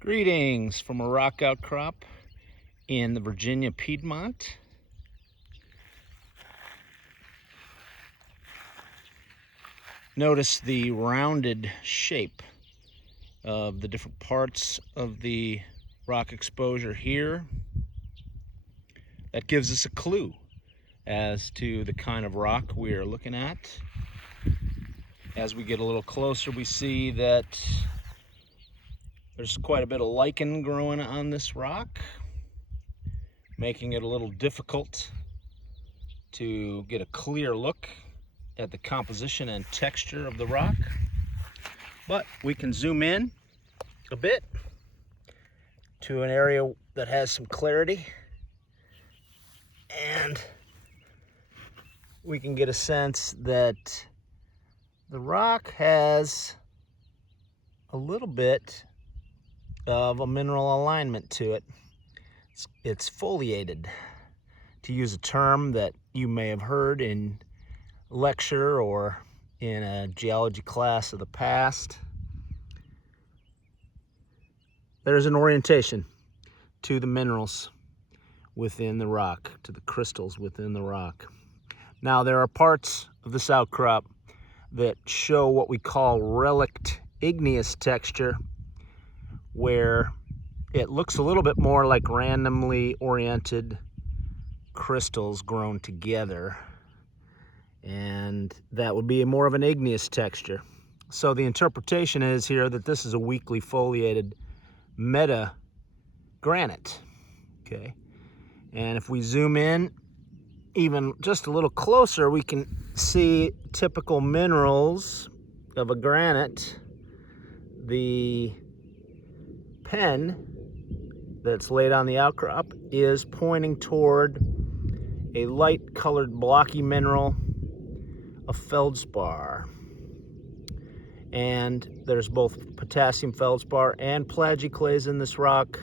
Greetings from a rock outcrop in the Virginia Piedmont. Notice the rounded shape of the different parts of the rock exposure here. That gives us a clue as to the kind of rock we are looking at. As we get a little closer, we see that there's quite a bit of lichen growing on this rock, making it a little difficult to get a clear look at the composition and texture of the rock. But we can zoom in a bit to an area that has some clarity, and we can get a sense that the rock has a little bit of a mineral alignment to it. It's foliated, to use a term that you may have heard in lecture or in a geology class of the past. There's an orientation to the minerals within the rock, to the crystals within the rock. Now, there are parts of this outcrop that show what we call relict igneous texture, where it looks a little bit more like randomly oriented crystals grown together, and that would be more of an igneous texture. So the interpretation is here that this is a weakly foliated metagranite. Okay, and if we zoom in even just a little closer, we can see typical minerals of a granite. The pen that's laid on the outcrop is pointing toward a light colored blocky mineral, a feldspar. And there's both potassium feldspar and plagioclase in this rock,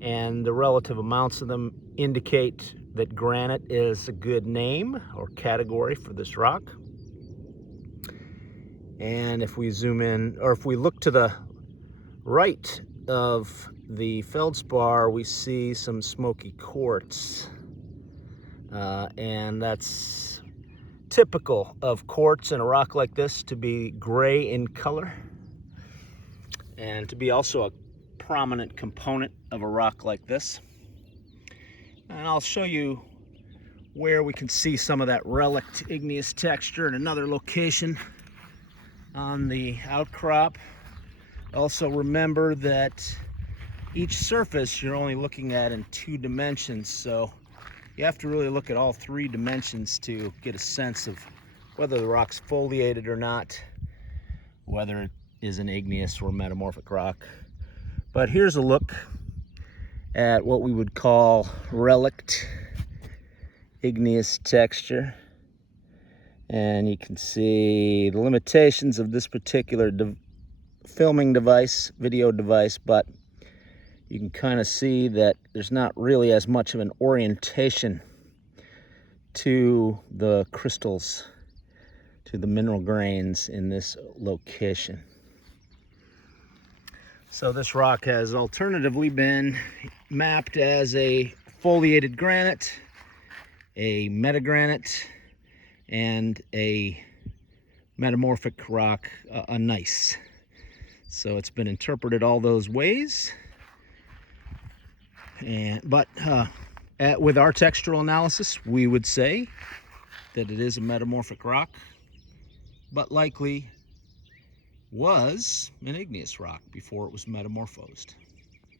and the relative amounts of them indicate that granite is a good name or category for this rock. And if we zoom in, or if we look to the right of the feldspar, we see some smoky quartz, and that's typical of quartz in a rock like this to be gray in color and to be also a prominent component of a rock like this. And I'll show you where we can see some of that relict igneous texture in another location on the outcrop. Also remember that each surface you're only looking at in 2 dimensions, so you have to really look at all 3 dimensions to get a sense of whether the rock's foliated or not, whether it is an igneous or metamorphic rock. But here's a look at what we would call relict igneous texture, and you can see the limitations of this particular filming device, video device, but you can kind of see that there's not really as much of an orientation to the crystals, to the mineral grains in this location. So this rock has alternatively been mapped as a foliated granite, a metagranite, and a metamorphic rock, a gneiss. So it's been interpreted all those ways. But with our textural analysis, we would say that it is a metamorphic rock, but likely was an igneous rock before it was metamorphosed.